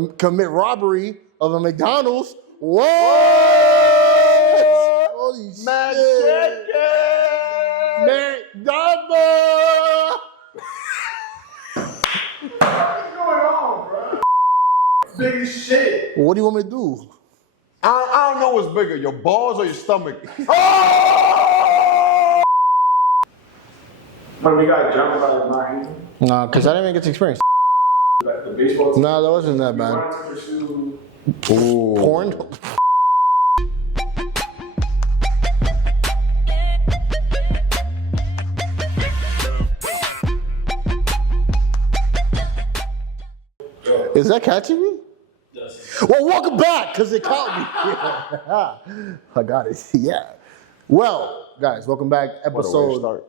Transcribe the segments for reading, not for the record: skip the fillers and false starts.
commit robbery of a McDonald's. What? Holy shit. McDonald's. What's going on, bro? Big as shit. What do you want me to do? I don't know what's bigger, your balls or your stomach. When we got jumped by the Marines, Nah, because I didn't even get to experience. the baseball team, Nah, that wasn't that we bad. wanted to pursue. Porn? Is that catching me? Yes. Well, welcome back, because it caught me. I got it. Yeah. Well, guys, welcome back. Episode.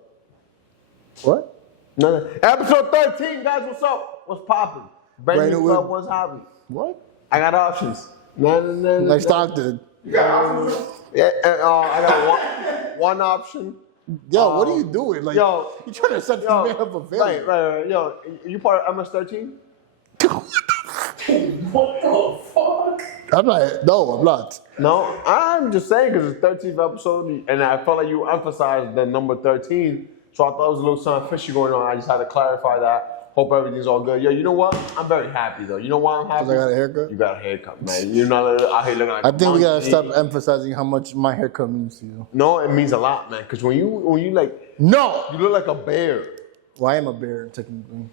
What? No. Episode 13, guys. What's up? What's popping? Brand new club, what's happening? What? I got options. Like Stockton. You got options? Yeah, I got one option. Yo, what are you doing? Like, yo, you trying to set this man up for failure. Right. Yo, you part of MS-13? What the fuck? I'm not. No, I'm not. No, I'm just saying because it's 13th episode, and I felt like you emphasized the number 13, so I thought it was a little something fishy going on. I just had to clarify that. Hope everything's all good. Yo, you know what? I'm very happy though. You know why I'm happy? Because I got a haircut? You got a haircut, man. You're not out here looking like I think we gotta monkey. stop emphasizing how much my haircut means to you. No, it means a lot, man. Because when you like, No! you look like a bear. Well, I am a bear, technically.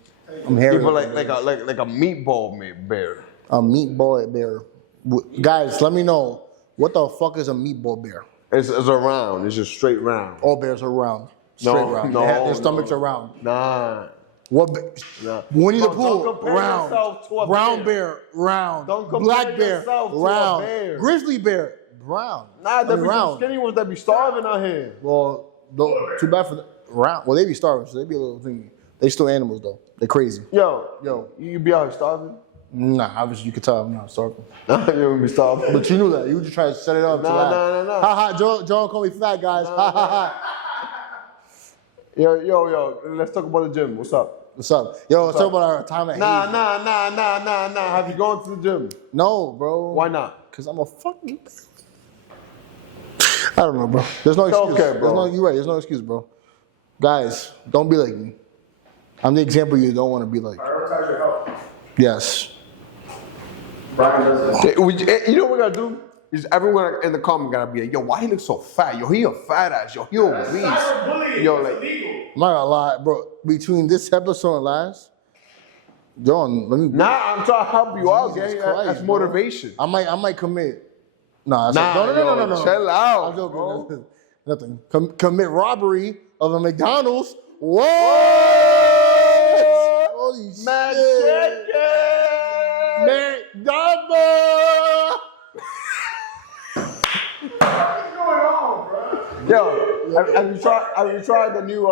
I'm hairy. People like a meatball bear. A meatball bear. Guys, let me know, what the fuck is a meatball bear? It's a round. It's just straight round. All bears are round. Straight round. Their stomachs are round. Nah. What? Nah. Winnie the Don't Pooh, compare round. yourself to a Brown bear. bear, round. Don't compare Black bear, yourself to a round. bear. Grizzly bear, brown. Nah, there be some round. skinny ones that be starving out here. Well, too bad for the round. Well, they be starving, so they be a little thingy. They still animals though. They crazy. Yo, you be out here starving? Nah, obviously you could tell I'm not starving. Nah, you don't be starving. But you knew that. You just trying to set it up. No. Ha ha. John called me fat, guys. Ha ha ha. Yo, let's talk about the gym. What's up? What's up? Yo, let's talk about our time at Nah. Hayes. Have you gone to the gym? No, bro. Why not? Because I'm a fucking. I don't know, bro. There's no excuse. Okay, bro. You're right. There's no excuse, bro. Guys, don't be like me. I'm the example you don't want to be like. Prioritize your health. Yes. Brian does it. You know what we gotta do? Is everyone in the comment gotta be like, yo, why he look so fat? Yo, he a fat ass. Yo, he obese. Cyberbullying Yo, is like, illegal. I'm not gonna lie, bro. Between this episode and last, John, let me. nah, I'm trying to help you out, Jesus gang. Christ, That's bro. motivation. I might commit. Nah, Nah, no. chill out, I'm joking. bro. Nothing. Commit robbery of a McDonald's. What? Holy Man, shit. McDonald's. What's going on, bro? Yo, have you tried the new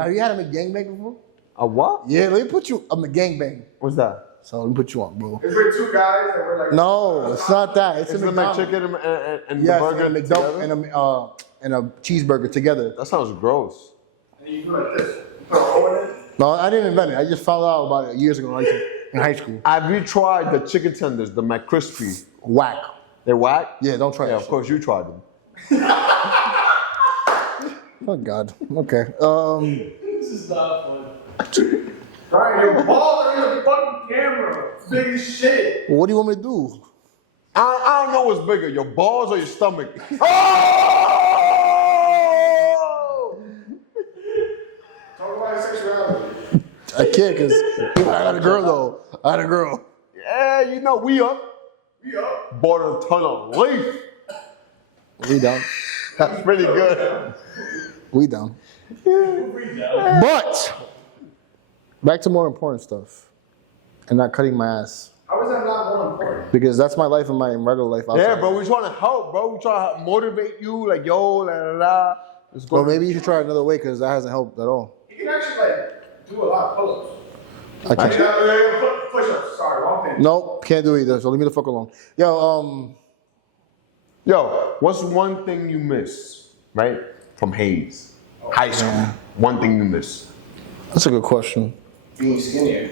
Have you had a McGangbang before? a what? Yeah, let me put you a McGangbang. What's that? So let me put you on, bro. It's with two guys and we're like. No, it's not that. It's It's a the McDonald's. McChicken and Yes, the burger and a together? and a cheeseburger together. That sounds gross. And you do like this. You put a hole in it. No, I didn't invent it. I just found out about it years ago, like in high school. Have you tried the chicken tenders, the McCrispy? Whack. They're whack? Yeah, don't try Yeah, that of course you tried them. shit. Oh God. Okay. This is not fun. Brian, your balls are in the fucking camera. Big as shit. What do you want me to do? I don't know what's bigger, your balls or your stomach. Oh! Talk about your sexuality. I can't because I got a girl though. I had a girl. Yeah, you know, we up. We up. Bought a ton of leaf. We down. That's pretty good. We down. But back to more important stuff, and not cutting my ass How is that not more important? because that's my life and my regular life. Outside. Yeah, bro, we trying to help, bro. We trying to motivate you, like, yo, la la la. Let's go. Well, maybe you should try another way because that hasn't helped at all. You can actually like do a lot of pull-ups. I can't. Push-ups. Sorry, wrong thing. Nope, can't do either. So leave me the fuck alone. Yo, Yo, what's one thing you miss, right, from Hayes? High school. Yeah. One thing you miss. that's a good question. Being skinnier.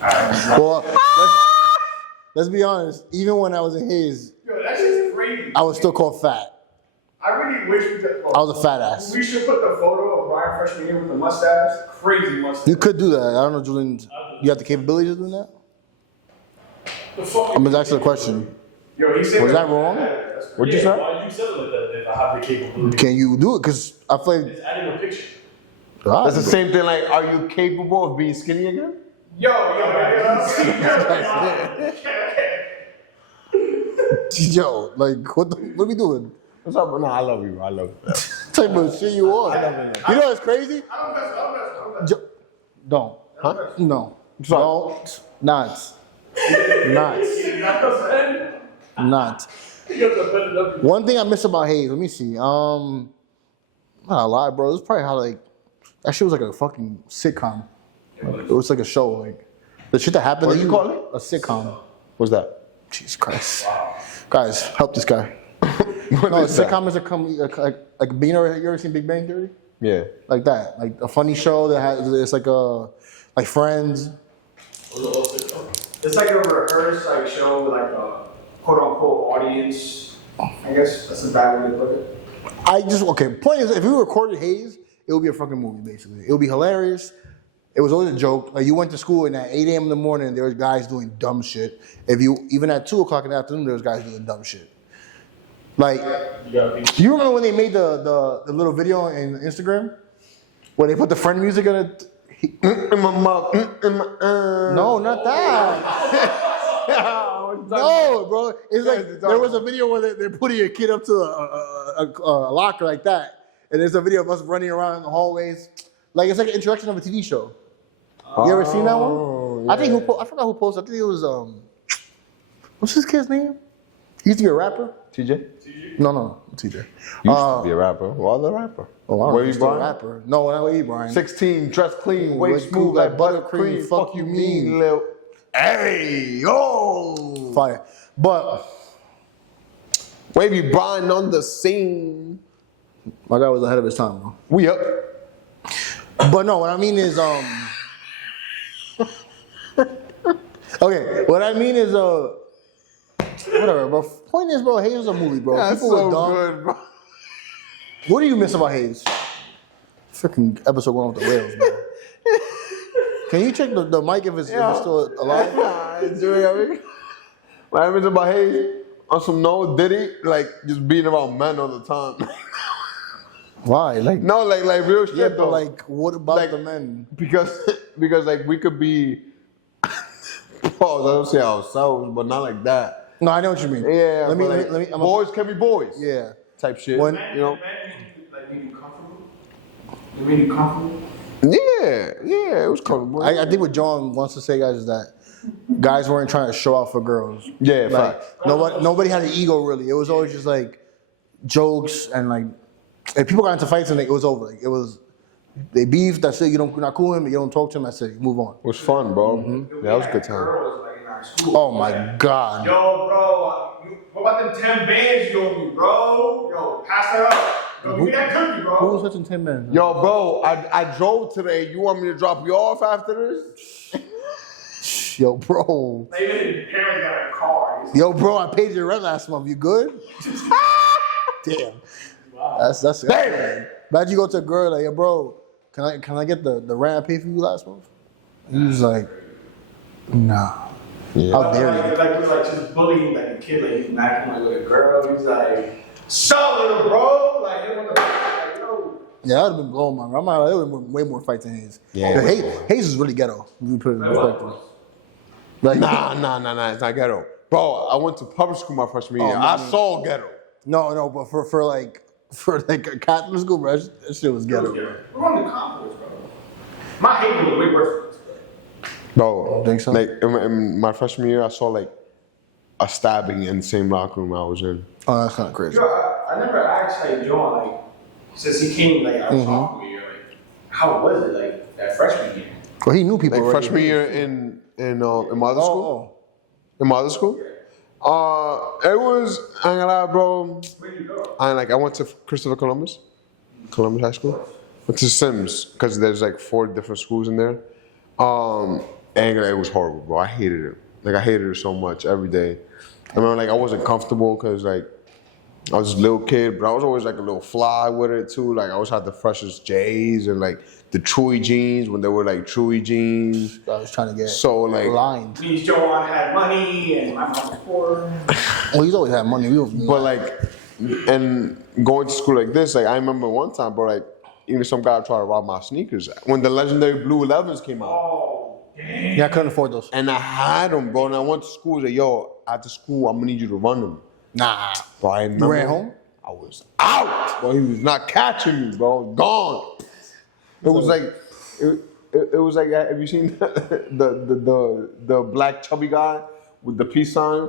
Well, let's be honest. Even when I was in Hayes, Yo, that shit's crazy. I was still called fat. I really wish we could. I was a fat ass. We should put the photo of Brian freshman year with the mustache. Crazy mustache. You could do that. I don't know, Julian. You have the capability of doing that? The fuck? I'm just asking a question. Yo, he said Was that wrong? What'd you say? Why you said it like that? If I have the capability. Can you do it? Because I feel like. It's adding a picture. That's the same thing. Like, are you capable of being skinny again? Yo. Yo, like, what are we doing? What's up? No, I love you. I love you. What type of shit you on? You know what's crazy? I don't mess. Don't. Huh? No. Sorry. Don't. Not. Not. One thing I miss about Hayes, let me see. Not a lot, bro. It's probably how like that shit was like a fucking sitcom. Like, it was like a show. Like the shit that happened. What to you call it? A sitcom. What's that? Jesus Christ. Guys, help this guy. No, a sitcom is like you ever seen Big Bang Theory? Yeah. Like that. Like a funny show that has it's like like Friends. It's like a rehearsed like show with like a quote unquote audience. I guess that's a bad way to put it. Point is, if we recorded Hayes, it would be a fucking movie, basically. It would be hilarious. It was always a joke. Like, you went to school and at 8 a.m. in the morning, there was guys doing dumb shit. Even at 2 o'clock in the afternoon, there was guys doing dumb shit. Like, you remember when they made the little video on Instagram? Where they put the friend music in it? In my mouth. No, not that. No, bro. It's like there was a video where they're putting a kid up to a locker like that, and there's a video of us running around in the hallways. Like it's like an introduction of a TV show. You ever seen that one? Yeah. I think I forgot who posted. I think it was what's this kid's name? He used to be a rapper. TJ? No, TJ. Used to be a rapper. Well, the rapper. Oh, I don't Where know, you, he's still a Brian? rapper. No, not where you, Brian. 16, dress clean, way Way smooth like buttercream. Fuck you mean. Lil. Hey, yo, fire. But Wavy Brian on the scene. my guy was ahead of his time, bro. We up. But no, what I mean is, okay, what I mean is, whatever, bro. Point is, bro, Hayes was a movie, bro. That's People so were dumb. good, bro. What do you miss about Hayes? Freaking episode going off the rails, bro. Can you check the mic if it's still alive? What happens about Hayes? On some no Diddy, like just being around men all the time. Why? Like, No, like real shit yeah, though. but like, what about Like- the men? because like we could be pause, I don't say ourselves, but not like that. No, I know what you mean. Yeah, let me. but, boys can be boys. Yeah. Type shit. When- you know? Like made you comfortable. They made you comfortable. Yeah, it was comfortable. I think what John wants to say, guys, is that guys weren't trying to show out for girls. Yeah, Like, facts. nobody had an ego really. It was always just like jokes and like if people got into fights and like, it was over. Like, it was they beefed. That's it. You're not cool with him. You don't talk to him. That's it. You move on. It was fun, bro. Yeah, that was a good time. Girls, like, in our school. Oh my god. Yo, bro, what about them 10 bands you owe me, bro? Yo, pass that up. Yo, give me that cookie, bro. Who was touching 10 men? Yo, bro, I drove today. You want me to drop you off after this? Yo, bro. Like, even your parents got a car. Yo, bro. I paid your rent last month. You good? Damn. That's Damn. Imagine you go to a girl like, yo, bro, can I get the rent I paid for you last month? And he was like, nah. Yeah. How dare you? Like, he was like just bullying like a kid, like he's acting like with a girl. He's like, shut little bro. Like, him on the back, like, yo. Yeah, that would have been blowing my mind. There would have been way more fights than Hayes. Yeah. Hayes is really ghetto. If you put it in perspective. Like, Nah, it's not ghetto. Bro, I went to public school my freshman year. Oh, I man. saw ghetto. No, but for like a Catholic school, bro, that shit was ghetto. We're on the combos, bro. My hate was way worse. Bro, Think so? like in my freshman year, I saw like a stabbing in the same locker room I was in. Oh, that's kind of crazy. Yo, I never asked like John, like, since he came like our sophomore year, like, how was it like that freshman year? Well, he knew people. Like already. freshman year in my other school. Oh, In my other school? It was, I ain't gonna lie, bro. Where'd you go? I went to Christopher Columbus High School. Went to Sims, because there's like 4 different schools in there. And it was horrible, bro. I hated it. Like I hated it so much every day. I remember like I wasn't comfortable because like I was a little kid, but I was always like a little fly with it too. Like I always had the freshest J's and like the Chewy jeans when they were like Chewy jeans. I was trying to get like aligned. Means Joanne had money and my mom was poor. Well, he's always had money. But like, and going to school like this, like I remember one time, bro, like even some guy tried to rob my sneakers when the legendary Blue 11s came out. Oh, dang. Yeah, I couldn't afford those. And I had them, bro. And I went to school. Like, yo, after school, I'm gonna need you to run them. Nah. Bro, I remember, You ran home? I was out. Bro, he was not catching me, bro. Gone. It was like, it was like. Have you seen the black chubby guy with the peace sign?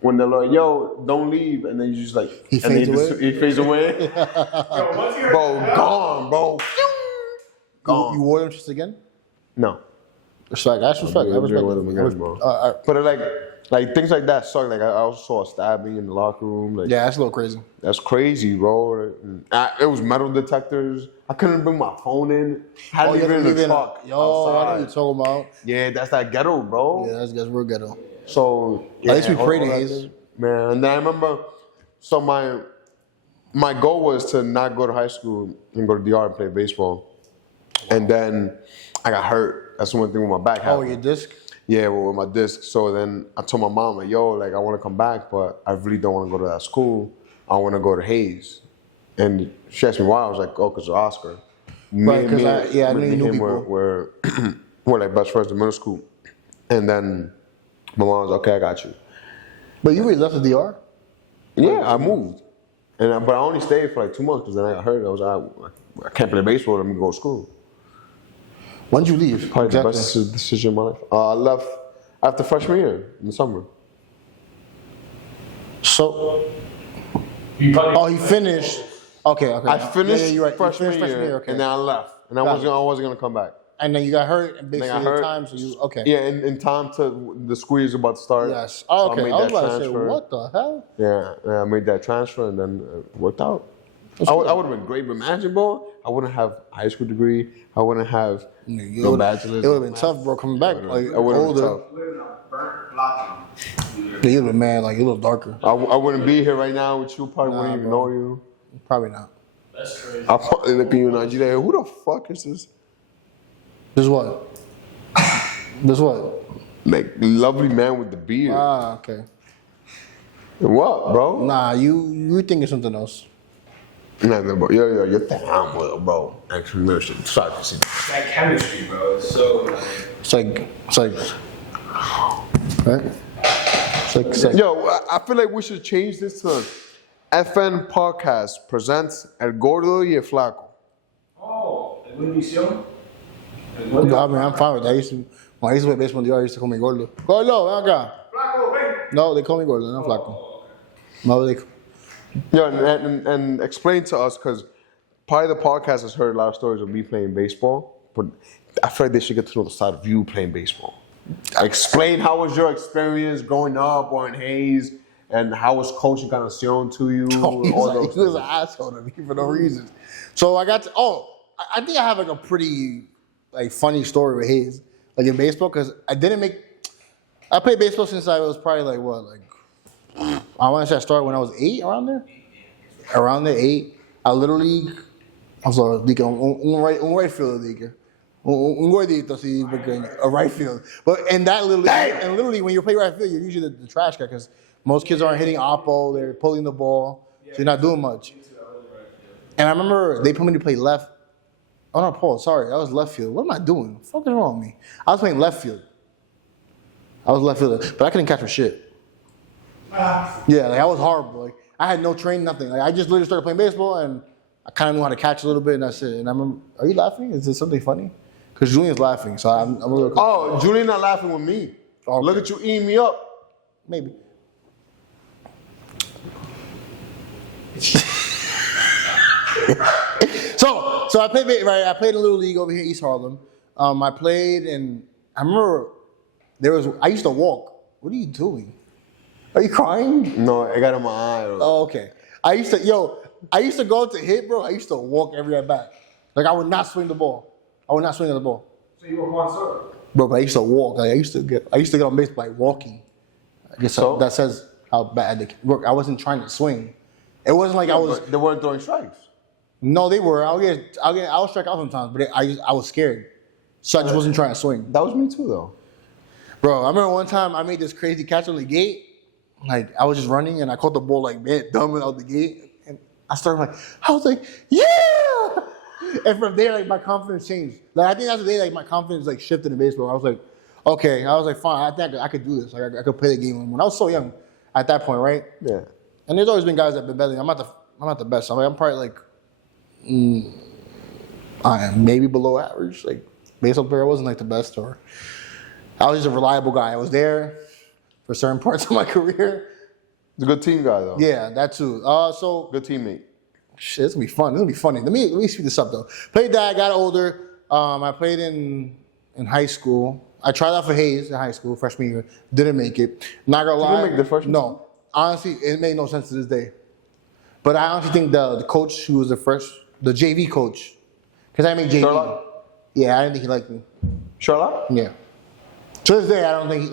When they're like, yo, don't leave, and then you just like, He fades away? He fades away. Yo, once you're Bro, gone, bro. Gone. You wore them just again? No. Respect. That's respect. I respect with them again, bro. them. But like things like that suck. Like I also saw a stabbing in the locker room. Like Yeah, that's a little crazy. that's crazy, bro. It was metal detectors. I couldn't bring my phone in. Had to leave it in the truck. Yo, I know what outside. you're talking about. Yeah, that's that ghetto, bro. Yeah, that's real ghetto. So At least we all- prayed all to that Hayes. thing. Man, and then I remember. So my goal was to not go to high school and go to DR and play baseball. And then I got hurt. That's the one thing with my back Oh, happened. your disc? Yeah, with my disc. So then I told my mom, like, yo, like I want to come back, but I really don't want to go to that school. I want to go to Hayes. And she asked me why. I was like, oh, because of Oscar. Right, 'cause I knew you knew him people. We're like best friends in middle school. And then my mom was like, okay, I got you. But you really left the DR? Yeah, I moved. But I only stayed for like 2 months because then I got hurt. I was like, I can't play baseball. Let me go to school. When did you leave? Probably the best decision of my life. I left after freshman year in the summer. So, You probably. oh, he finished. Okay. I finished Yeah, you're right. You freshman, finished year, okay. and then I left. And I Got wasn't gonna come back. And then you got hurt and basically Then I got hurt. time, so you okay. Yeah, in time to the squeeze about to start. Yes. So Okay. made I was that about to say, transfer. what the hell? Yeah, I made that transfer and then it worked out. That's I good. would have been great, but imagine, bro, I wouldn't have a high school degree. I wouldn't have no bachelor's. It would have been tough, bro, coming back. Like, I would have been older. tough. Living a burnt lot. Yeah, you'd have been mad, like, a little darker. I wouldn't be here right now with you. Probably wouldn't even bro. know you. Probably not. That's crazy. I'll probably look at you and I'd be like, who the fuck is this? This what? This what? Like, lovely man with the beard. Ah, okay. What, bro? Nah, you thinking something else. Nah, bro. Yo, you're damn well, bro. Actually, listen, sorry to see. That chemistry, bro, is so like. It's like, right? It's like, Yo, I feel like we should change this to FN Podcast presents El Gordo y El Flaco. Oh, el bendición. El I gordo. mean, I'm fine with that. When I used to play baseball in the yard, they used to call me Gordo. Gordo, ven acá. Flaco, ven. No, they call me Gordo, not Flaco. No, they. Yo, and explain to us, because part of the podcast has heard a lot of stories of me playing baseball, but I feel like they should get to know the side of you playing baseball. Explain how was your experience growing up or in Hayes, and how was Coach Encarnacion to you? He all was, those he was an things. asshole to me for no reason. So I got to. I think I have like a pretty funny story with Hayes, like in baseball, because I played baseball since I was probably I want to say I started when I was 8, around there. Around the 8, a little league. I'm sorry, un right field league. Un gordito, sí, pequeño. A right field. But in that little league, and literally when you play right field, you're usually the trash guy because most kids aren't hitting oppo, they're pulling the ball, so you're not doing much. And I remember they put me to play left. Oh no, Paul, sorry, that was left field. What am I doing? What the fuck is wrong with me? I was playing left field. I was left fielder, but I couldn't catch for shit. Yeah, I was horrible. I had no training, nothing. I just literally started playing baseball, and I kind of knew how to catch a little bit, and that's it. And I remember, are you laughing? Is this something funny? Because Julian's laughing, so I'm a little. Oh, Julian not laughing with me. Okay. Look at you eating me up. Maybe. So I played right. I played a little league over here in East Harlem. I played, and I remember I used to walk. What are you doing? Are you crying? No, I got in my eye. Oh, okay. I used to go to hit, bro. I used to walk every at bat. Like I would not swing the ball. I would not swing at the ball. So you were Juan Soto. Bro, but I used to walk. Like, I used to get on base by walking. I guess So? that says how bad they can work. I wasn't trying to swing. It wasn't like I was. But they weren't throwing strikes. No, they were. I was strike out sometimes, but I was scared, so I just wasn't trying to swing. That was me too, though. Bro, I remember one time I made this crazy catch on the gate. Like I was just running and I caught the ball like man dumbing out the gate, and I was like, yeah. And from there, like my confidence changed. Like I think that's the day like my confidence like shifted in baseball. I was like, okay. I was like, fine. I think I could do this. Like I could play the game when I was so young. At that point, right? Yeah. And there's always been guys that've been better. I'm not the best. I'm probably like, I am maybe below average. Like baseball player, I wasn't like the best, or I was just a reliable guy. I was there for certain parts of my career. He's a good team guy, though. Yeah, that too. So Good teammate. shit, it's gonna be fun. It's gonna be funny. Let me speed this up though. Played that. Got older. I played in high school. I tried out for Hayes in high school, freshman year. Didn't make it. Not gonna lie. Didn't make the freshman? No. Honestly, it made no sense to this day. But I honestly think the coach who was the JV coach, because I made JV. Sherlock? Yeah, I didn't think he liked me. Sherlock? Yeah. To this day, I don't think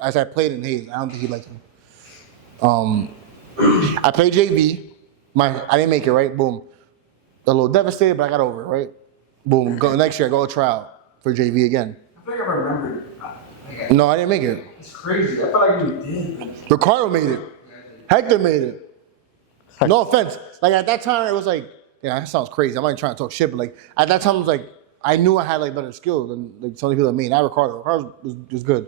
as I played in Hayes, I don't think he liked me. I played JV. I didn't make it, right? Boom. A little devastated, but I got over it, right? Boom. Next year, I go try out for JV again. I think I remember it. No, I didn't make it. It's crazy. I feel like you did. Ricardo made it. Hector made it. No offense. Like at that time, it was like, yeah, that sounds crazy. I'm not trying to talk shit, but like at that time, it was like I knew I had like better skills than like some of the people that made. Not Ricardo. Ricardo was good,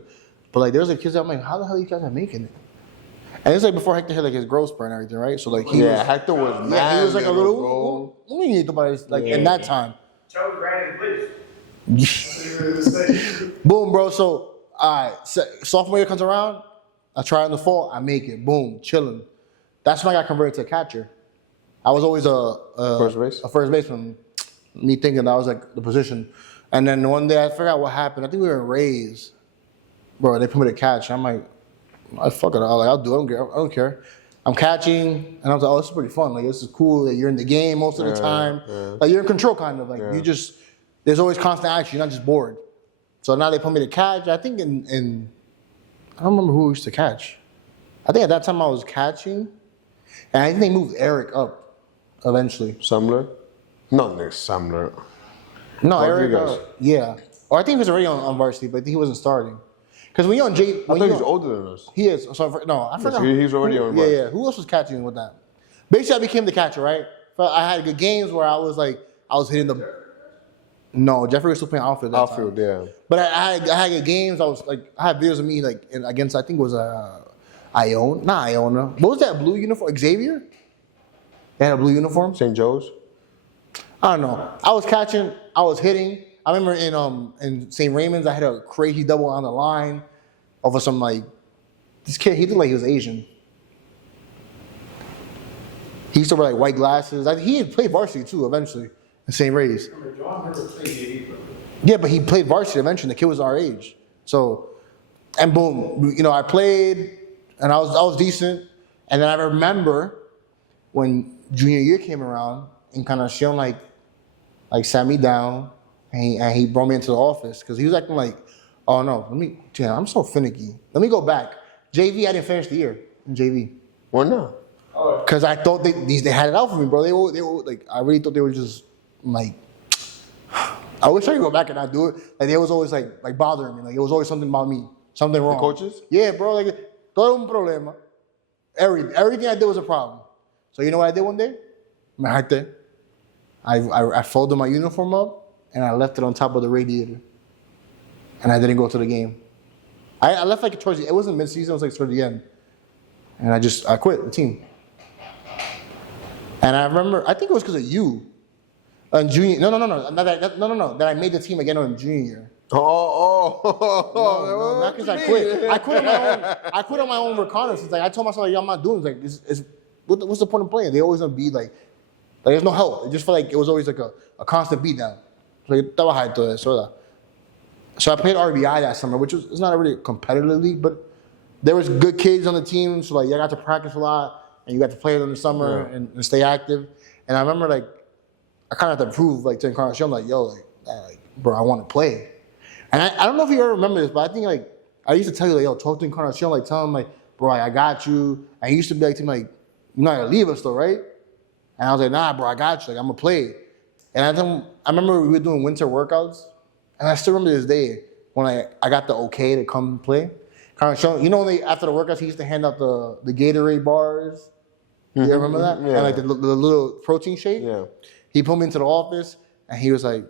but like there was like kids that I'm like, how the hell are you guys not making it? And it's like before Hector had like his growth spurt and everything, right? So like Hector was mad. he was like a little. Bro. What do you need to like in that time? Charlie Brandon, please. Boom, bro. So, sophomore year comes around. I try in the fall. I make it. Boom, chilling. That's when I got converted to a catcher. I was always a first baseman. Me thinking that was like the position. And then one day I forgot what happened. I think we were in Rays. Bro, they put me to catch. I'm like, fuck it. I'll do it. I don't care. I'm catching, and I was like, oh, this is pretty fun. Like, this is cool. Like, you're in the game most of the time. Yeah. Like, you're in control, kind of. Like, there's always constant action. You're not just bored. So now they put me to catch. I think I don't remember who I used to catch. I think at that time I was catching, and I think they moved Eric up eventually. Sumler? No, Nick Sumler. No, Eric. Rodriguez. Yeah. Or I think he was already on varsity, but I think he wasn't starting. Because when you're on J, I thought he's older than us. He is. So I forgot. He's already on Yeah, varsity. yeah. Who else was catching with that? Basically, I became the catcher, right? But I had good games where I was hitting the. No, Jeffrey was still playing outfield. Outfield, yeah. But I had good games. I had videos of me against I think it was Iona, not Iona. What was that blue uniform? Xavier. They had a blue uniform. St. Joe's? I don't know. I was catching. I was hitting. I remember in St. Raymond's, I had a crazy double on the line over some this kid. He looked like he was Asian. He used to wear white glasses. He had played varsity too eventually in St. Ray's. John never played JV, bro. Yeah, but he played varsity eventually. The kid was our age. So, and boom, I played and I was decent. And then I remember when junior year came around and kind of Sean sat me down and he brought me into the office because he was acting like, oh no, I'm so finicky. Let me go back. JV, I didn't finish the year in JV. Why not? Because I thought they had it out for me, bro. They were I really thought they were just I wish I could go back and not do it. Like they was always like bothering me. Like it was always something about me, something wrong. The coaches? Yeah, bro. Like todo un problema. Everything I did was a problem. So you know what I did one day? I folded my uniform up and I left it on top of the radiator. And I didn't go to the game. I left towards it wasn't mid-season, it was towards the end. And I quit the team. And I remember, I think it was because of you. Junior, no. That I made the team again in junior year. No, not because I quit. I quit on my own. I quit on my own reconnaissance. I told myself, I'm not doing this. What's the point of playing? They always gonna be there's no help. It just felt like it was always a constant beatdown. So I played RBI that summer, which it's not really a competitive league, but there was good kids on the team. So I got to practice a lot, and you got to play in the summer and stay active. And I remember I kind of had to prove to Encarnacion, bro, I want to play. And I don't know if you ever remember this, but I think like I used to tell you like, yo, talk to Encarnacion, like tell him like, bro, I got you. And he used to be like to me like, you're not gonna leave us though, right? And I was like, nah, bro, I got you. Like I'm gonna play. And I remember we were doing winter workouts, and I still remember this day when I got the okay to come play. Encarnacion, you know when after the workouts he used to hand out the Gatorade bars. You ever remember that? Yeah. And like the little protein shake. Yeah. He put me into the office, and he was like,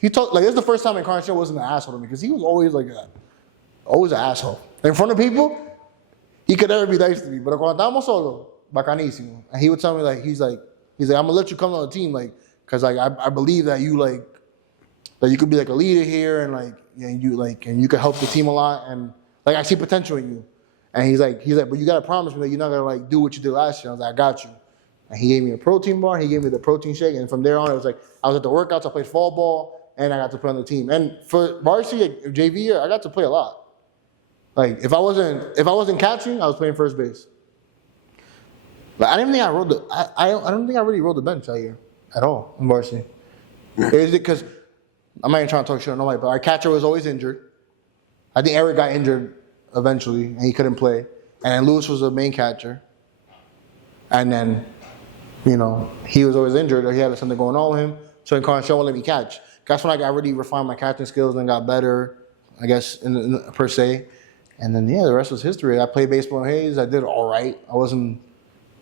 he talked like this is the first time Encarnacion wasn't an asshole to me because he was always like always an asshole in front of people. He could never be nice to me, but cuando estábamos solo, bacanísimo. And he would tell me like he's like I'm gonna let you come on the team like because like I believe that you like that you could be like a leader here and like and you could help the team a lot and like I see potential in you. And he's like, but you gotta promise me that you're not gonna like do what you did last year. I was like, I got you. And he gave me a protein bar, he gave me the protein shake, and from there on it was like I was at the workouts, I played fall ball, and I got to play on the team. And for varsity like, JV year, I got to play a lot. Like if I wasn't catching, I was playing first base. But I didn't think I rode the I don't think I really rode the bench that year at all in varsity. Is it because I'm not even trying to talk shit on nobody, but our catcher was always injured. I think Eric got injured eventually, and he couldn't play. And then Lewis was the main catcher. And then, you know, he was always injured or he had something going on with him. So Encarnacion wouldn't let me catch. That's when I got really refined my catching skills and got better, I guess, per se. And then, yeah, the rest was history. I played baseball in Hayes. I did all right. I wasn't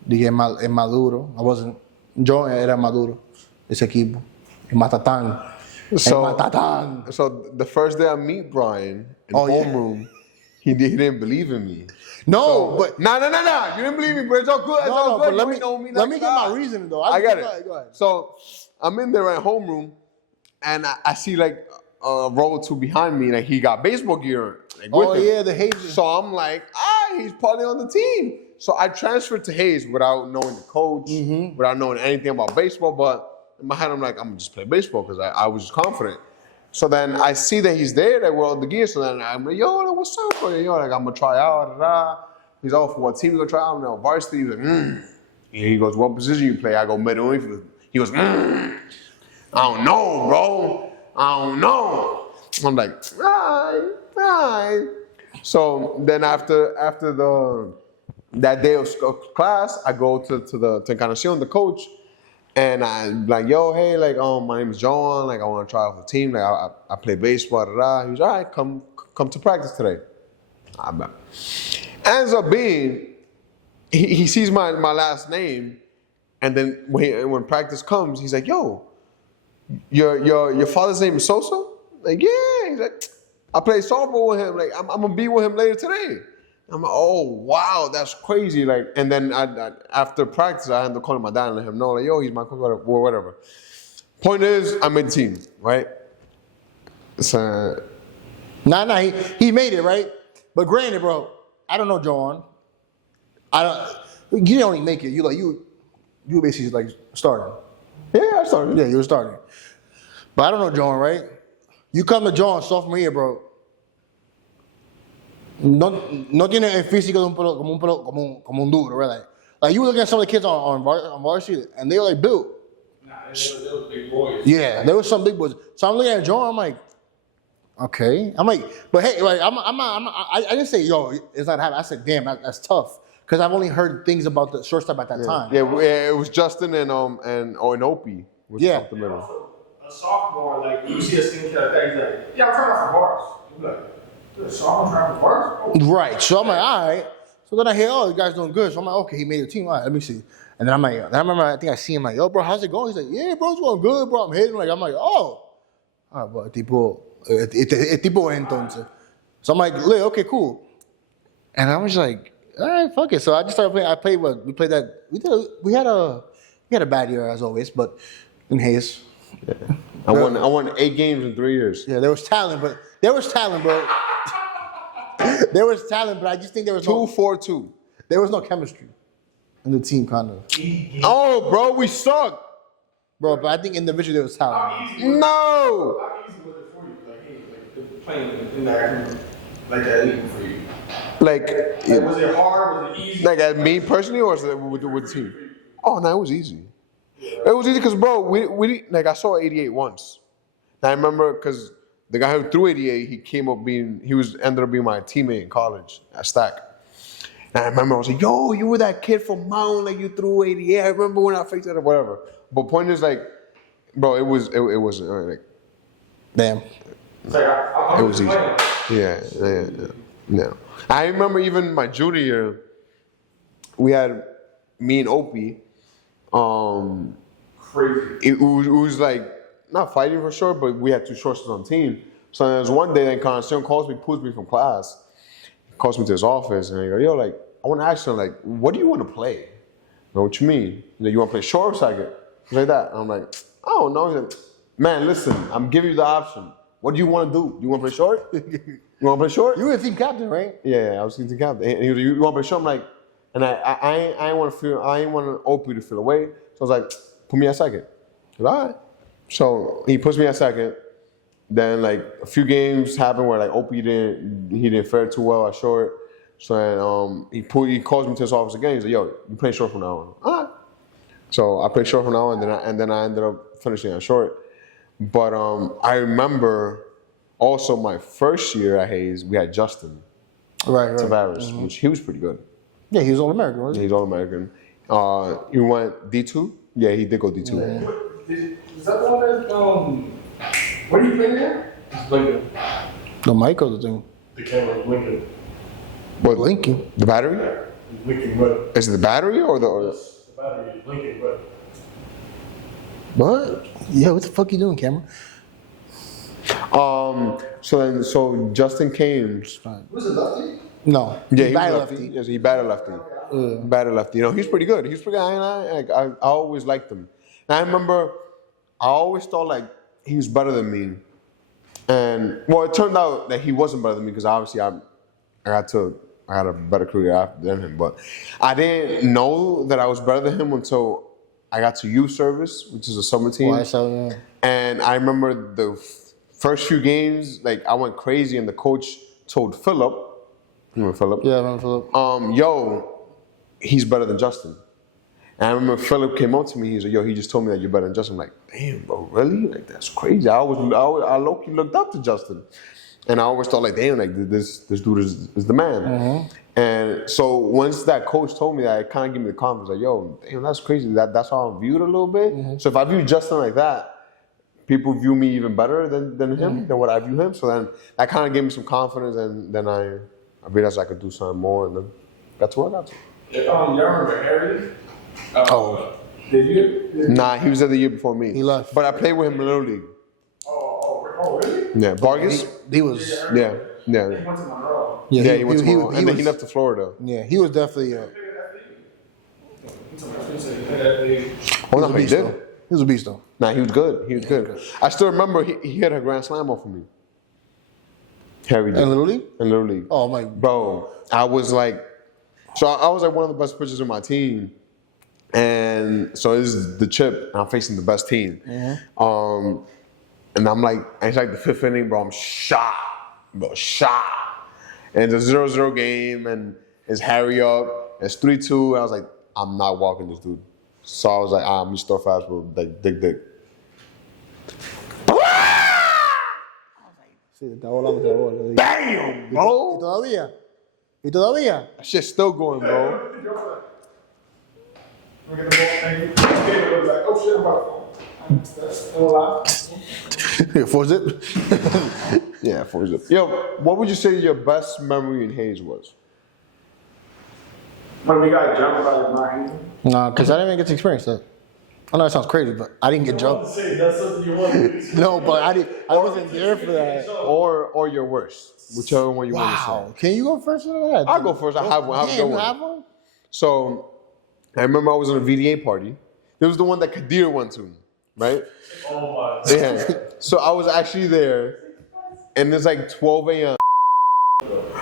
en maduro. I wasn't. Yo era maduro. Ese equipo. En Matatán. So the first day I meet Brian in homeroom, he didn't believe in me. No, but no. You didn't believe me, but it's all good. It's all good. But let me get my reasoning though. I got it. Go ahead. So I'm in there at homeroom, and I see like a row or two behind me, like he got baseball gear. Like, with him. The Hayes. So I'm like, he's probably on the team. So I transferred to Hayes without knowing the coach, without knowing anything about baseball. But in my head, I'm like, I'm gonna just play baseball because I was just confident. So then I see that he's there, that we're on the gear. So then I'm like, yo, what's up, bro? Yo, like I'm gonna try out. He's all for what team you gonna try out? I'm like, varsity. He's like, He goes, what position you play? I go middle infield. He goes, I don't know, bro. I don't know. I'm like, all right. So then after that day of class, I go to Encarnacion, the coach. And I'm like, yo, hey, like, my name is John. Like, I want to try out for the team. Like, I play baseball. He was all right. Come to practice today. Ends up being, he sees my last name, and then when practice comes, he's like, yo, your father's name is Sosa? Like, yeah. He's like, I play softball with him. Like, I'm gonna be with him later today. I'm like, oh wow, that's crazy. Like, and then after practice, I had to call my dad and let him know, like, yo, he's my coach, or whatever. Point is, I made the team, right? So, he made it, right? But granted, bro, I don't know John. You didn't only make it. You basically like starting. yeah, I started. Yeah, you were starting. But I don't know John, right? You come to John sophomore year, bro. No tiene el físico de como un duro, right? Like you were looking at some of the kids on varsity, and they were like built. Nah, they were big boys. Yeah, there was some big boys. So I'm looking at John. I'm like, okay. I'm like, but hey, like I didn't say yo, it's not happening. I said, damn, that's tough because I've only heard things about the shortstop at that time. Yeah, it was Justin and Opie. Was up the middle. A sophomore, like you see a skinny kid like that, he's like, yeah, I'm trying out for bars. You're like, dude, sophomore trying for bars? Right. So I'm like, all right. So then I hear, oh, the guy's doing good. So I'm like, okay, he made the team. All right, let me see. And then I'm like, I remember, I think I see him like, yo, bro, how's it going? He's like, yeah, bro, it's going good, bro. I'm hitting. Like, I'm like, oh. All right, bro, tipo entonces. So I'm like, okay, cool. And I was like, all right, fuck it. So I just started playing. We had a bad year as always, but in Hayes. Yeah. I won 8 games in 3 years. Yeah, there was talent, bro. There was talent, but I just think there was 2-4-2. There was no chemistry in the team, kind of. Oh, bro, we suck. Bro, but I think individually there was talent. No. How easy was it for you? Like, hey, like playing in that like that league for you? Like, Was it hard? Was it easy? like at me personally, or was it with the team? Oh, no, it was easy. It was easy because, bro, we like I saw 88 once. And I remember because the guy who threw 88, ended up being my teammate in college at Stack. And I remember I was like, yo, you were that kid from Mount, like you threw 88. I remember when I faked it or whatever. But point is like, bro, it was like, Damn. It's like, it was easy. Yeah. I remember even my junior year, we had me and Opie. crazy. It was like not fighting for sure, but we had two shorts on the team. So there was one day that Constantine calls me, pulls me from class, calls me to his office, and he goes, yo, like, I want to ask you, like, what do you want to play? I go, what you mean? You want to play short or second? He's like that. And I'm like, I don't know. He's like, man, listen, I'm giving you the option. What do you want to do? You want to play short? You want to play short? You were a team captain, right? Yeah, I was team captain. And he was like, you want to play short? I'm like, and I ain't want to Opie to feel away. So I was like, put me at second. He was, all right. So he puts me at second. Then like a few games happened where like Opie didn't fare too well at short. So then, he calls me to his office again. He's like, yo, you play short from now on. All right. So I played short from now on, and then I ended up finishing at short. But I remember also my first year at Hayes, we had Justin Tavares, which he was pretty good. Yeah, he was All-American, wasn't Yeah, he's All-American. He went D2? Yeah, he did go D2. Yeah. Is that the one that, where do you play there? It's Lincoln. The mic or the thing? The camera is Lincoln. What, Lincoln. the battery? It's Lincoln Red. Is it the battery or the... The battery is Lincoln Red. What? Yeah, what the fuck you doing, Cameron? So Justin came. Was it lefty? No. Yeah, he he batted was lefty. Yes, he batted lefty. Batted lefty. You know, he's pretty good. He's pretty good. I always liked him. And I remember, I always thought like he was better than me. And well, it turned out that he wasn't better than me because obviously I had a better career than him. But I didn't know that I was better than him until I got to youth service, which is a summer team. YSL, yeah. And I remember the first few games, like I went crazy, and the coach told Philip, you remember Philip? Yeah, I remember Philip. Yo, he's better than Justin. And I remember Philip came up to me, he's like, yo, he just told me that you're better than Justin. I'm like, damn, bro, really? Like, that's crazy. I low-key looked up to Justin. And I always thought, like, damn, like, this dude is the man. Mm-hmm. And so once that coach told me that, it kind of gave me the confidence, like, yo, damn, that's crazy. That's how I'm viewed a little bit. Mm-hmm. So if I view Justin like that, people view me even better than him, than what I view him. So then that kind of gave me some confidence, and then I realized I could do something more, and then that's where I got to. Y'all remember Harry? Did you? Nah, he was there the year before me. He left. But I played with him in Little League. Oh, really? Yeah, Vargas? He was. Yeah. He went to Monroe. Yeah, he went to Monroe, and then he left to Florida. Yeah, he was definitely. Oh, no, he did. He was a beast, though. Nah, he was good. He was good. I still remember he hit a grand slam off of me. Harry did. In Little League? In Little League. Oh, my. Bro, I was like one of the best pitchers in my team. And so this is the chip, and I'm facing the best team. Mm-hmm. And I'm like, it's like the fifth inning, bro. I'm shot. And it's a 0-0 game, and it's Harry up. It's 3-2. And I was like, I'm not walking this dude. So I was like, I'm just throw fastball, like dick. Damn, bro. ¿Y todavía? That shit's still going, bro. Look at the ball, thank you. It was like, oh shit, I'm about to That's still alive. Force it? Yeah, for sure. Yo, what would you say your best memory in Hayes was? When we got jumped by the nine. Nah, because I didn't even get to experience that. I know it sounds crazy, but I didn't get jumped. Say that's something you want to do. No, but I wasn't there for that. Or your worst, whichever one you want to Wow. say. Can you go first or that? I'll go first. I have one. I have a good You one. have one? So, I remember I was in a VDA party. It was the one that Kadir went to, right? Oh my. Yeah. So I was actually there, and it's like 12 a.m.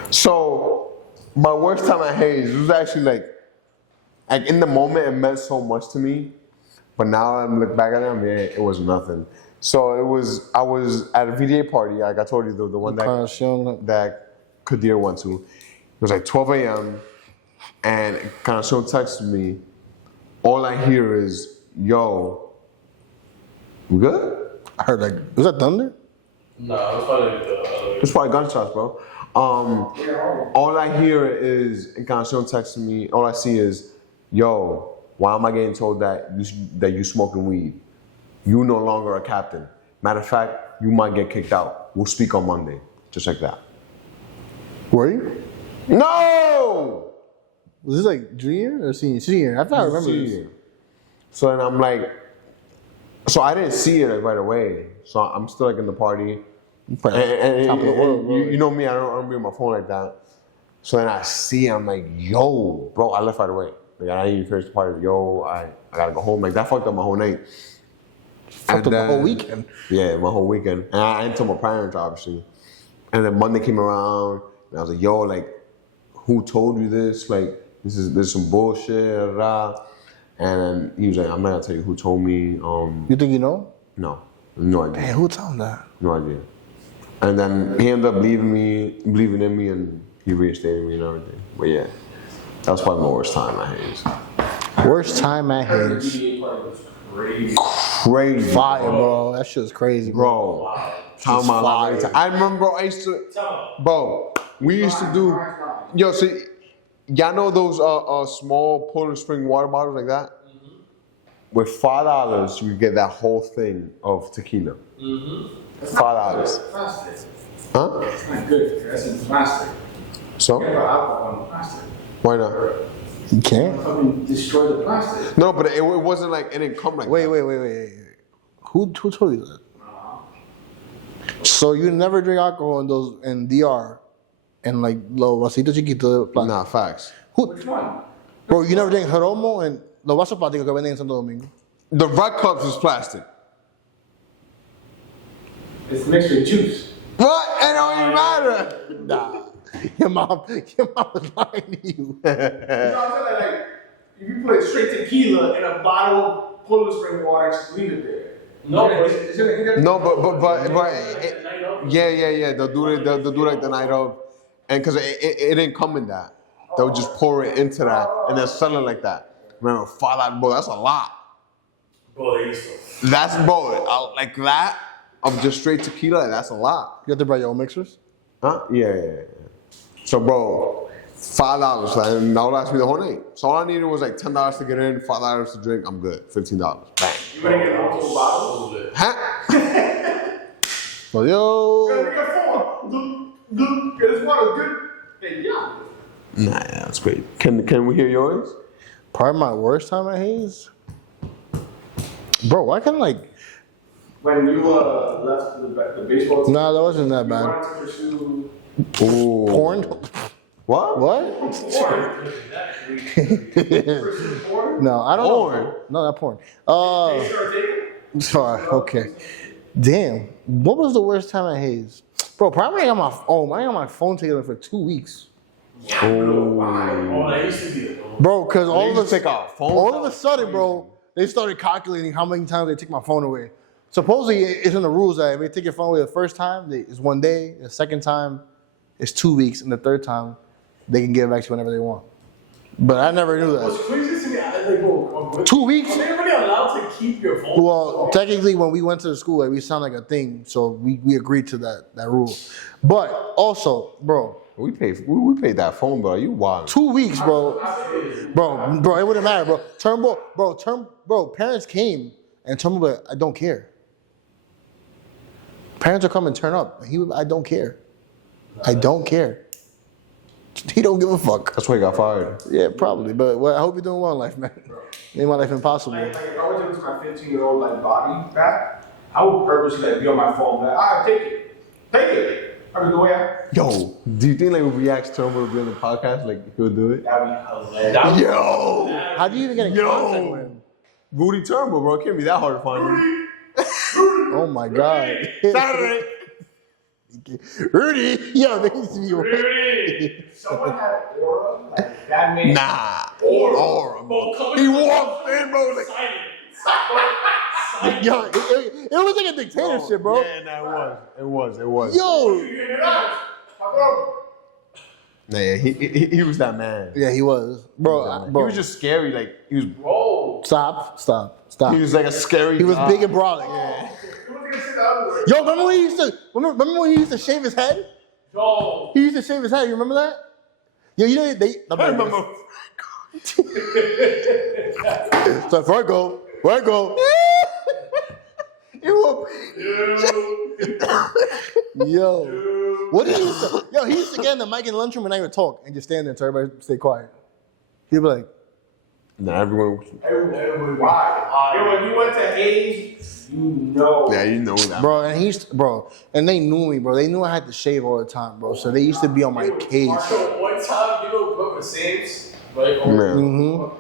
So my worst time at Hayes was actually like in the moment it meant so much to me, but now I look back at it, it was nothing. So I was at a VDA party, like I told you, the one that Kadir went to. It was like 12 a.m. and Concepcion texted me. All I hear is, yo, we good? I heard like, was that Thunder? No, it was probably the other. It's probably gunshots, bro. All I hear is Encarnacion texting me. All I see is, yo, why am I getting told that you smoking weed? You no longer a captain. Matter of fact, you might get kicked out. We'll speak on Monday. Just like that. Were you? No! Was this like junior or senior? Senior. I thought I remember this. So then I'm like, so I didn't see it like right away. So I'm still like in the party. Top of the world, bro. You know me, I don't be on my phone like that. So then I see, I'm like, yo, bro, I left right away. Like I didn't even finish the party. Yo, I gotta go home. Like that fucked up my whole night. Fucked up the whole weekend. Yeah, my whole weekend. And I didn't tell my parents, obviously. And then Monday came around, and I was like, yo, like, who told you this? Like, this is some bullshit, rah. And then he was like, I'm not gonna tell you who told me. You think you know? No idea. Man, who told him that? No idea. And then he ended up believing in me, and he reinstated me and everything. But yeah, that was probably my worst time at Hayes. Worst time at Hayes. BDA party was crazy. Crazy. Fire, bro. That shit was crazy, bro. Bro. Time my life. I remember, I used to, bro, we used to do, yo, see, y'all know those small Poland Spring water bottles like that? Mm-hmm. With $5, you get that whole thing of tequila. Mm-hmm. $5. Plastic. Huh? It's not good. That's in plastic. So? You can't put alcohol in plastic. Why not? You can't? Fucking destroy the plastic. No, but it wasn't like, it didn't come like Wait. that. Who told you that? So you never drink alcohol in DR and like Lo Vasito Chiquito? Nah, facts. Which one? Bro, you never drink Jeromo and los vasos plásticos que venden en Santo Domingo? The red cups is plastic. It's mixed with juice. What? It don't even matter. Nah. Your mom was lying to you. You know what I'm saying? Like, if you put straight tequila in a bottle of Poland Spring water, just leave it there. No, No, yeah. They'll do like the night of, and because it didn't come in that, they'll just pour it into that and then sell it like that. Remember, $5, bro, that's a lot. bro, they used to. That's like that of just straight tequila. That's a lot. You have to buy your own mixers? Huh? Yeah. So, bro, $5, and that would last me the whole night. So all I needed was like $10 to get in, $5 to drink. I'm good. $15. Bang. You better get multiple bottles. Huh? So yo. You get 4. Get this water good. Hey, yeah. Nah, that's great. Can we hear yours? Part of my worst time at Hayes? Bro, why can't like... When you left the baseball team, Nah, that wasn't that you bad. wanted to pursue Ooh. Porn? What? What? porn. Pursue porn? No, I don't know. Porn? No, not porn. You started dating? Sorry, okay. Damn. What was the worst time at Hayes? Bro, probably I got my phone taken for 2 weeks. Oh, that used to be a Bro, because all used of to take our phones all out. of a sudden, bro, they started calculating how many times they take my phone away. Supposedly, it's in the rules that if they take your phone away the first time, it's 1 day. The second time, it's 2 weeks. And the third time, they can give it back to you whenever they want. But I never knew that. What's crazy to me, I was like, bro, 2 weeks? are they really allowed to keep your phone? Well, technically, when we went to the school, like, we sound like a thing. So we agreed to that rule. But also, bro, We paid that phone bill. You wild. 2 weeks, bro. Bro, it wouldn't matter, bro. Parents came and told me, I don't care. Parents will come and turn up. I don't care. I don't care. He don't give a fuck. That's why he got fired. Yeah, probably. But I hope you're doing well in life, man. Made my life impossible. Like if I were to lose my 15-year-old like body back, I would purposely like be on my phone. Like, take it. I would go out. Yo, do you think like if we asked Turbo to be on the podcast, like he'll do it? That'd be hilarious. Yo, How do you even get in contact with him? Rudy Turbo, bro. It can't be that hard to find him. Oh my God. Saturday. Rudy! Yo, they used to be Rudy! Someone had aura, like that man. Nah. Aura. Bro. He walked in, bro. Like, Silent. Yo, it was like a dictatorship, bro. yeah, nah, it was. Yo! Nah, he was that man. Yeah, he was. Bro, He was just scary. Like he was. Bro. Stop. He was like a scary. He was guy. big and brolic. It was gonna say the other word. Yo, remember when he used to remember when he used to shave his head? Yo. He used to shave his head. You remember that? Yo, you know they. I remember. So Virgo. Yo, what did he used to? Yo, he used to get in the mic in the lunchroom and not even talk and just stand there so everybody stay quiet. He'd be like, Nah, everyone. Why? Yo, when you went to Hayes, you know. Yeah, you know that. bro, and they knew me, bro. They knew I had to shave all the time, bro. So they used to be on my case. So one time, you know, go to Sam's, right? Man.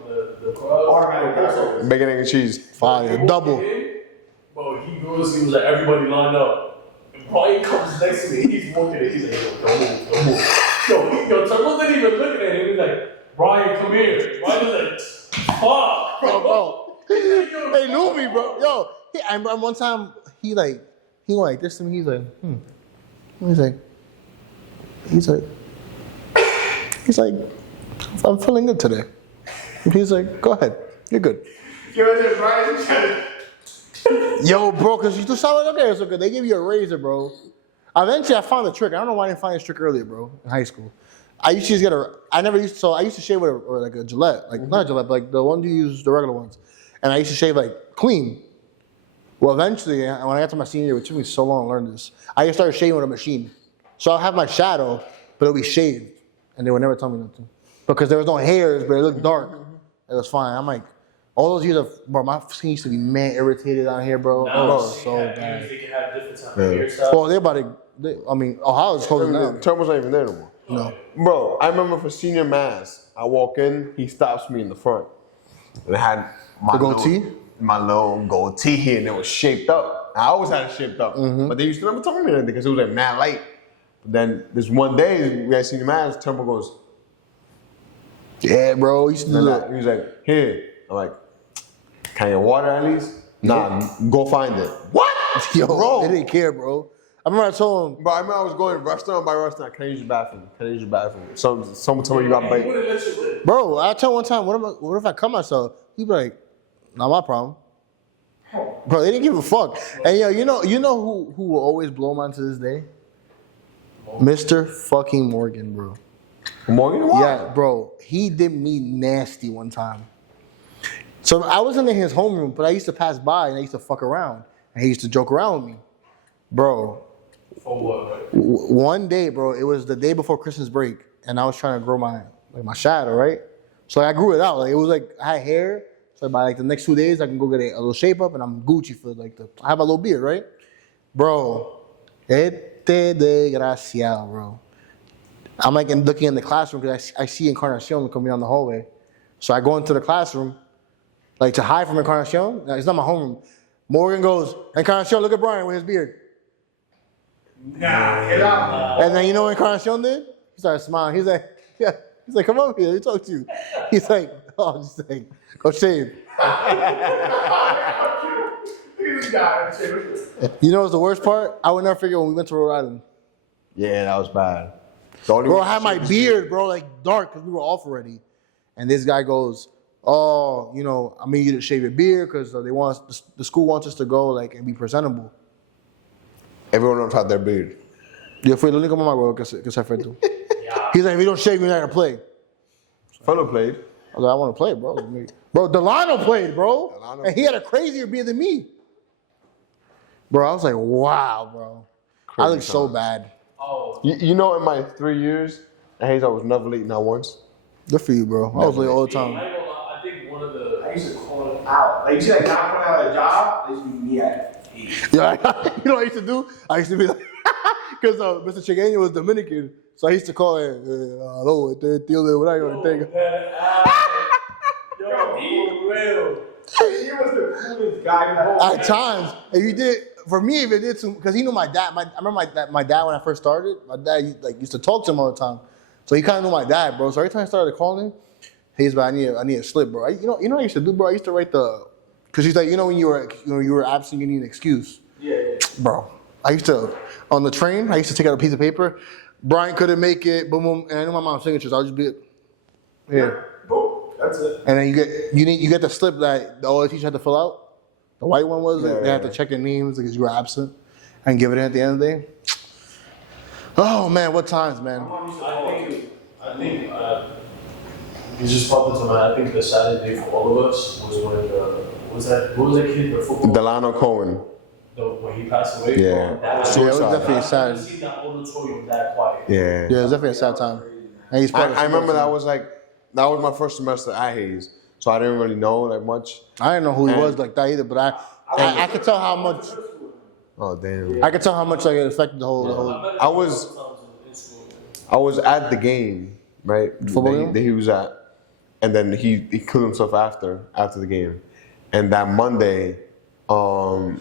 The club. Bacon, egg, and cheese. Fire, double. Bro, he was like, everybody lined up. And Brian comes next to me, he's walking in, he's like, yo, don't move. Yo, Turbo didn't even look at him, he's like, Brian, come here. Brian was like, fuck, Bro. They knew me, bro. Yo, I remember one time he went like this to me. He's like, he's like, I'm feeling good today. He's like, go ahead, you're good. Yo, bro, because you do sound like, okay, it's okay. They give you a razor, bro. Eventually, I found the trick. I don't know why I didn't find this trick earlier, bro, in high school. I used to just I used to shave with like a Gillette. Like, not a Gillette, but like the one you use, the regular ones. And I used to shave like clean. Well, eventually, when I got to my senior year, it took me so long to learn this. I just started shaving with a machine. So I'll have my shadow, but it'll be shaved. And they would never tell me nothing. Because there was no hairs, but it looked dark. It was fine. I'm like, all those years of, bro, my skin used to be mad irritated out here, bro. No, So bad. They can have different type of hairstyles. Well, they're about to, Ohio's closing down. Turbo's not even there no more. No. Bro, I remember for senior mass, I walk in, he stops me in the front. And I had The goatee? My little goatee here, and it was shaped up. I always had it shaped up. But they used to never tell me anything because it was like mad light. But then this one day, we had senior mass, Turbo goes, Yeah, bro. He used to do that. he was like, here. I'm like, can you water at least? Nah, go find it. What? Yo, Bro. they didn't care, bro. I remember I told him, But I remember I was going restaurant by restaurant. Can I use your bathroom? Can I use your bathroom? Someone told me you got He bite. wouldn't let you live. bro, I told him one time, what if I cut myself? He'd be like, not my problem. Bro, they didn't give a fuck. And yo, you know who will always blow mine to this day? Mr. fucking Morgan, bro. Morgan? What? Yeah, bro. He did me nasty one time. So I was in his homeroom, but I used to pass by and I used to fuck around. And he used to joke around with me. Bro, For what? one day, bro, it was the day before Christmas break, and I was trying to grow my shadow, right? So I grew it out. Like, it was like I had hair. So by like the next 2 days, I can go get a little shape up, and I'm Gucci for like I have a little beard, right? Bro, este desgraciado, bro. I'm like looking in the classroom because I see Encarnacion coming down the hallway. So I go into the classroom, like to hide from Encarnacion. It's not my homeroom. Morgan goes, Encarnacion, look at Brian with his beard. Nah, get out. And then you know what Encarnacion did? He started smiling. He's like, yeah. He's like, come over here. Let me talk to you. He's like, oh, just like, go shave. Look at this guy. You know what's the worst part? I would never forget when we went to Rhode Island. Yeah, that was bad. The only Bro, one I had my beard, bro, like dark because we were off already. And this guy goes, oh, you know, I mean you to shave your beard because they want us, the school wants us to go like and be presentable. Everyone else had their beard. Yo fui el único mamá, bro, que se fue tú. He's like, if you don't shave, you're not gonna play. Fellow played. I was like, I want to play, bro. Bro, Delano played, bro. Delano And he had a crazier beard than me. Bro, I was like, wow, bro. I look so bad. Oh. You know, in my 3 years at Hayes, I was never late, not once. Good for you, bro. I was late all the I time. ain't gonna lie, I think one of the. I used to call him out. Like, you see that guy coming out of a job? They used to be me at 8. Yeah, you know what I used to do? I used to be like, because Mr. Chigueño was Dominican, so I used to call him, hello, tío de Brian, Yo, for real. He was the coolest guy in the whole At times, if you did, for me, if it did some, because he knew my dad. I remember my dad when I first started. My dad used to talk to him all the time, so he kind of knew my dad, bro. So every time I started calling him, he's like, I need a slip, bro. You know what I used to do, bro? I used to write because he's like, when you were absent, you need an excuse. Yeah. Bro, I used to, on the train, I used to take out a piece of paper. Brian couldn't make it, boom, boom, and I knew my mom's signatures. I'll just be, yeah. Boom. That's it. And then you get the slip that the OA teacher had to fill out. The white one was Yeah, they had to yeah. check your names because you were absent and give it in at the end of the day. Oh man, what times, man? I think you just popped into mind. I think the Saturday for all of us was when what was that kid the football Delano Cohen. when he passed away. Yeah. That was, Yeah, it was Suicide. definitely I've sad. never seen that auditorium that quiet. Yeah. Yeah, it was definitely a sad time. And he's part of the I remember football that was my first semester at Hayes, so I didn't really know that much. team. I didn't know who he And- was like that either, but I could tell how much. Oh damn! I could tell how much like it affected the whole. I was at the game, right? Football game? That he was at, and then he killed himself after the game, and that Monday, I'm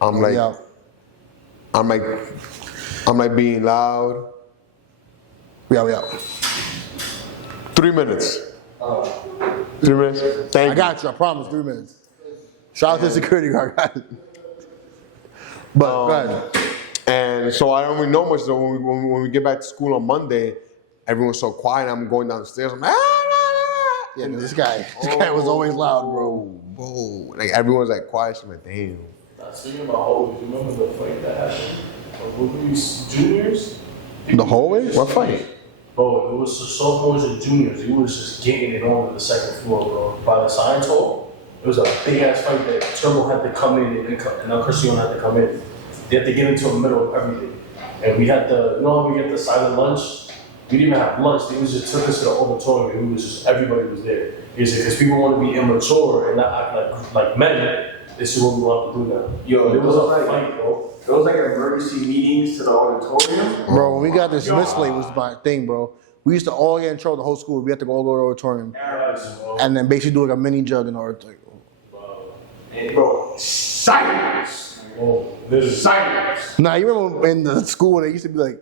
like Yeah. I'm like being loud. Yeah. 3 minutes. 3 minutes. Thank I got you. I promise. 3 minutes. Shout out to the security guard. But go ahead. And so I don't really know much. So when we get back to school on Monday, everyone's so quiet. I'm going down the stairs. I'm like, Yeah, this guy was always loud, bro. Whoa. Like everyone's like quiet. I'm like, damn. Speaking about hallways, you remember the fight that happened? Were these juniors? The hallways? What fight? Bro, it was the sophomores and juniors. He was just getting it on the second floor, bro. By the science hall, it was a big ass fight that Turbo had to come in and Cristiano had to come in. They had to get into the middle of everything. And we had we get the silent lunch. We didn't even have lunch. They just took us to the auditorium. It was just, everybody was there. Because people want to be immature and not act like men. This is what we want to do now. Yo, It was a fight, bro. It was like emergency meetings to the auditorium. Bro, when we got this Misley was my thing, bro. We used to all get in trouble the whole school. We had to all go to the auditorium and then basically do like a mini jug in order to. And bro, silence. Oh, this is Silence. Nah, you remember in the school when they used to be like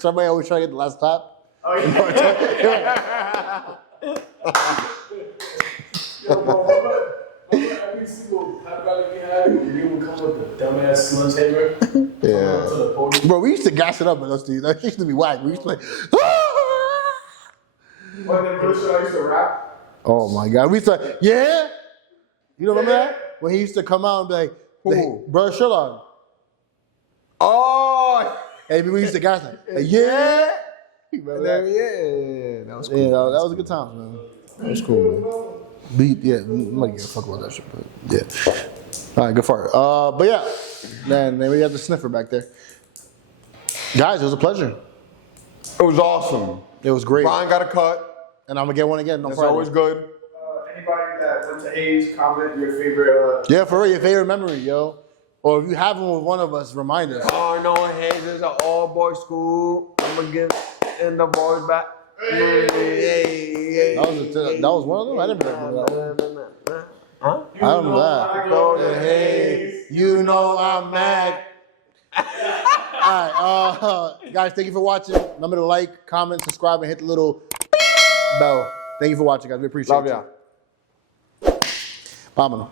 somebody always try to get the last top? Oh yeah. Yo, bro, remember every single pep rally we had, you would come with the dumbass sledgehammer. Yeah. To the podium. Bro, we used to gas it up in those days. That used to be whack. We used to like, When the first I used to rap. oh my god. We used to, yeah? You don't remember that? When he used to come out and be like, Who? Brother Sherlock. Oh. And we used to gas it. Like, yeah? Remember that? Yeah. That was cool. Yeah, that was a good time, man. That was cool, man. I'm not gonna fuck about that shit, but yeah. All right, good for it. But yeah, then we got the sniffer back there. Guys, it was a pleasure. It was awesome. It was great. Brian got a cut. And I'm gonna get one again on That's Friday. always good. Anybody that went to Hayes, comment your favorite. Yeah, for real, your favorite memory, yo. Or if you have one with one of us, remind us. Oh no, Hayes is an all-boys school. I'm gonna get in the boys back. That was one of them? I didn't remember that one. Huh? I remember that. Hey, you know I'm mad. All right, guys, thank you for watching. Remember to like, comment, subscribe, and hit the little bell. Thank you for watching, guys. We appreciate Love it. ya. Vámonos.